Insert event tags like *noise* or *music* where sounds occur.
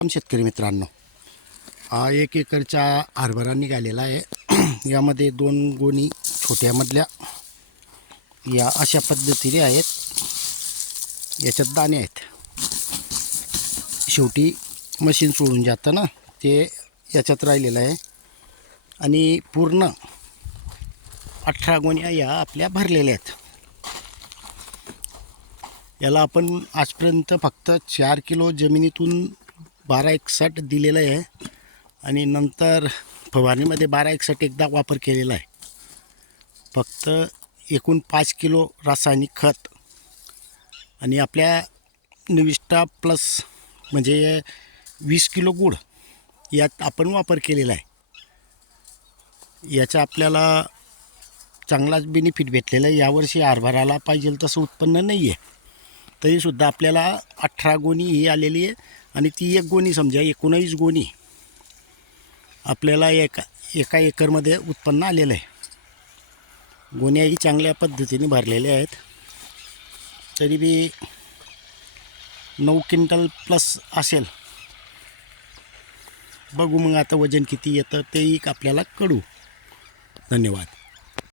शेतकरी मित्रांनो हा एक एकरचा हरभरा निघालेला आहे. *clears throat* यामध्ये दोन गोणी छोट्यामधल्या या अशा पद्धतीने आहेत. याच्यात दाणे आहेत. शेवटी मशीन सोडून जातं ना ते याच्यात राहिलेलं आहे. आणि पूर्ण अठरा गोण्या या आपल्या भरलेल्या आहेत. याला आपण आजपर्यंत फक्त चार किलो जमिनीतून बारा एकसाठ दिलेलं आहे. आणि नंतर फवारणीमध्ये बारा एकसाठ एकदा वापर केलेला आहे. फक्त एकूण पाच किलो रासायनिक खत. आणि आपल्या निविष्टा प्लस म्हणजे वीस किलो गुळ यात आपण वापर केलेला आहे. याचा आपल्याला चांगलाच बेनिफिट भेटलेला आहे. यावर्षी हरभराला पाहिजे तसं उत्पन्न नाही आहे तरीसुद्धा आपल्याला अठरा गोणी ही आलेली आहे. आणि ती एक गोणी समजा एकोणावीस गोणी आपल्याला एका एका एकरमध्ये उत्पन्न आलेलं आहे. गोण्याही चांगल्या पद्धतीने भरलेल्या आहेत. तरी बी नऊ क्विंटल प्लस असेल. बघू मग आता वजन किती येतं तेही आपल्याला कळू. धन्यवाद.